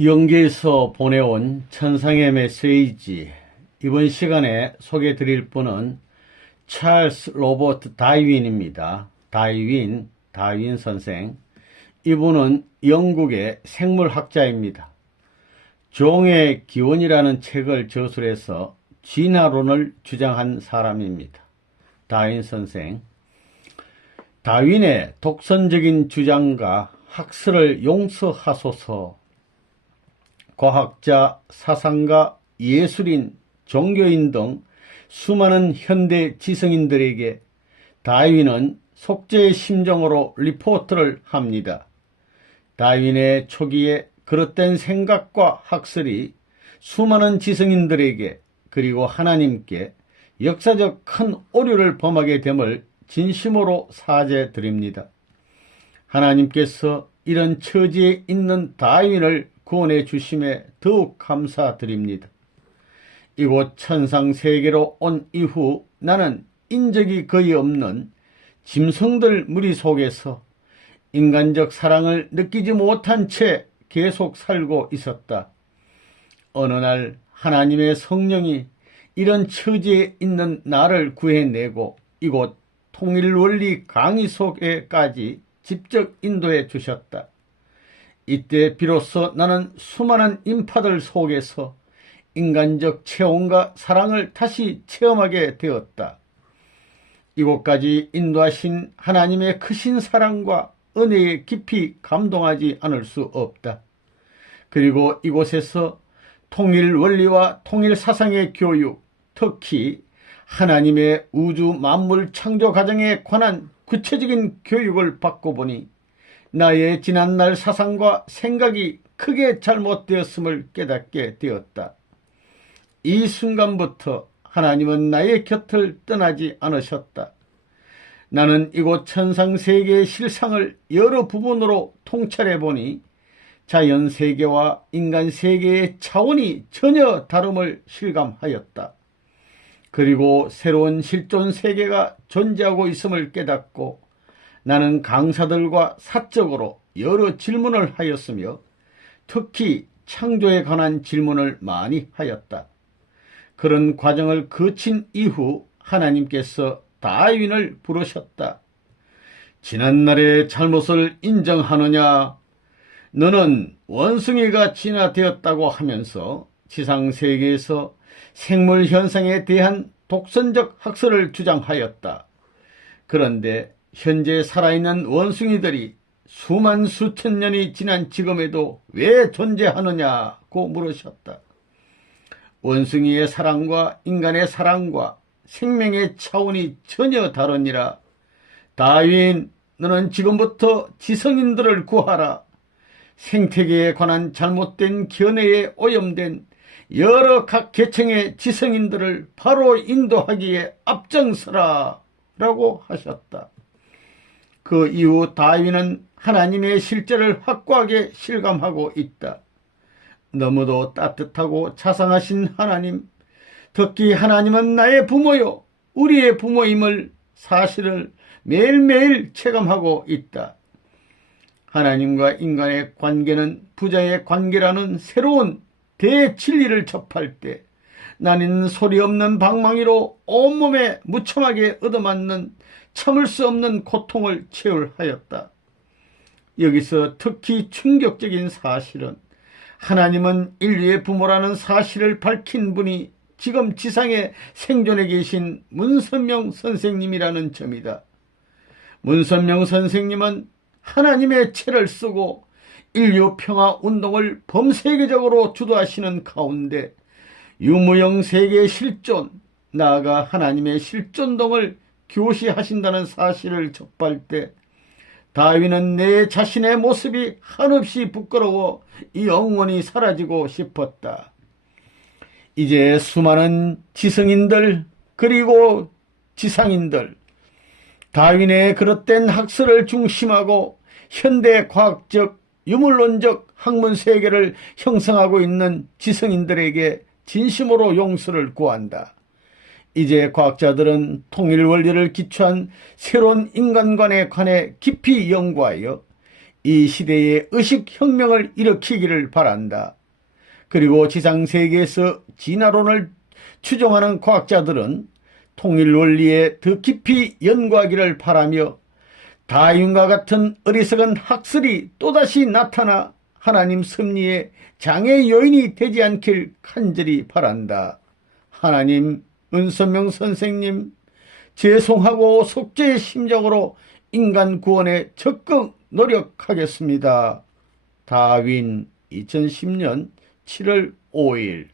영계에서 보내온 천상의 메시지. 이번 시간에 소개해 드릴 분은 찰스 로버트 다윈입니다. 다윈 선생. 이분은 영국의 생물학자입니다. 종의 기원이라는 책을 저술해서 진화론을 주장한 사람입니다. 다윈 선생. 다윈의 독선적인 주장과 학설을 용서하소서. 과학자, 사상가, 예술인, 종교인 등 수많은 현대 지성인들에게 다윈은 속죄의 심정으로 리포트를 합니다. 다윈의 초기에 그릇된 생각과 학설이 수많은 지성인들에게 그리고 하나님께 역사적 큰 오류를 범하게 됨을 진심으로 사죄드립니다. 하나님께서 이런 처지에 있는 다윈을 구원해 주심에 더욱 감사드립니다. 이곳 천상세계로 온 이후 나는 인적이 거의 없는 짐승들 무리 속에서 인간적 사랑을 느끼지 못한 채 계속 살고 있었다. 어느 날 하나님의 성령이 이런 처지에 있는 나를 구해내고 이곳 통일원리 강의 속에까지 직접 인도해 주셨다. 이때 비로소 나는 수많은 인파들 속에서 인간적 체온과 사랑을 다시 체험하게 되었다. 이곳까지 인도하신 하나님의 크신 사랑과 은혜에 깊이 감동하지 않을 수 없다. 그리고 이곳에서 통일 원리와 통일 사상의 교육, 특히 하나님의 우주 만물 창조 과정에 관한 구체적인 교육을 받고 보니 나의 지난날 사상과 생각이 크게 잘못되었음을 깨닫게 되었다. 이 순간부터 하나님은 나의 곁을 떠나지 않으셨다. 나는 이곳 천상세계의 실상을 여러 부분으로 통찰해 보니 자연세계와 인간세계의 차원이 전혀 다름을 실감하였다. 그리고 새로운 실존 세계가 존재하고 있음을 깨닫고 나는 강사들과 사적으로 여러 질문을 하였으며 특히 창조에 관한 질문을 많이 하였다. 그런 과정을 거친 이후 하나님께서 다윈을 부르셨다. 지난날의 잘못을 인정하느냐? 너는 원숭이가 진화되었다고 하면서 지상세계에서 생물 현상에 대한 독선적 학설을 주장하였다. 그런데 현재 살아있는 원숭이들이 수만 수천 년이 지난 지금에도 왜 존재하느냐고 물으셨다. 원숭이의 사랑과 인간의 사랑과 생명의 차원이 전혀 다르니라. 다윈, 너는 지금부터 지성인들을 구하라. 생태계에 관한 잘못된 견해에 오염된 여러 각 계층의 지성인들을 바로 인도하기에 앞장서라 라고 하셨다. 그 이후 다윈은 하나님의 실제를 확고하게 실감하고 있다. 너무도 따뜻하고 자상하신 하나님, 특히 하나님은 나의 부모요, 우리의 부모임을 사실을 매일매일 체감하고 있다. 하나님과 인간의 관계는 부자의 관계라는 새로운 대진리를 접할 때 나는 소리 없는 방망이로 온몸에 무참하게 얻어맞는 참을 수 없는 고통을 체울하였다. 여기서 특히 충격적인 사실은 하나님은 인류의 부모라는 사실을 밝힌 분이 지금 지상에 생존해 계신 문선명 선생님이라는 점이다. 문선명 선생님은 하나님의 채를 쓰고 인류 평화 운동을 범세계적으로 주도하시는 가운데 유무형 세계의 실존, 나아가 하나님의 실존동을 교시하신다는 사실을 접할 때 다윈은 내 자신의 모습이 한없이 부끄러워 영원히 사라지고 싶었다. 이제 수많은 지성인들 그리고 지상인들, 다윈의 그릇된 학설을 중심하고 현대 과학적 유물론적 학문 세계를 형성하고 있는 지성인들에게 진심으로 용서를 구한다. 이제 과학자들은 통일 원리를 기초한 새로운 인간관에 관해 깊이 연구하여 이 시대에 의식혁명을 일으키기를 바란다. 그리고 지상세계에서 진화론을 추종하는 과학자들은 통일 원리에 더 깊이 연구하기를 바라며 다윈과 같은 어리석은 학설이 또다시 나타나 하나님 섭리의 장애 요인이 되지 않길 간절히 바란다. 하나님, 은선명 선생님, 죄송하고 속죄의 심정으로 인간 구원에 적극 노력하겠습니다. 다윈 2010년 7월 5일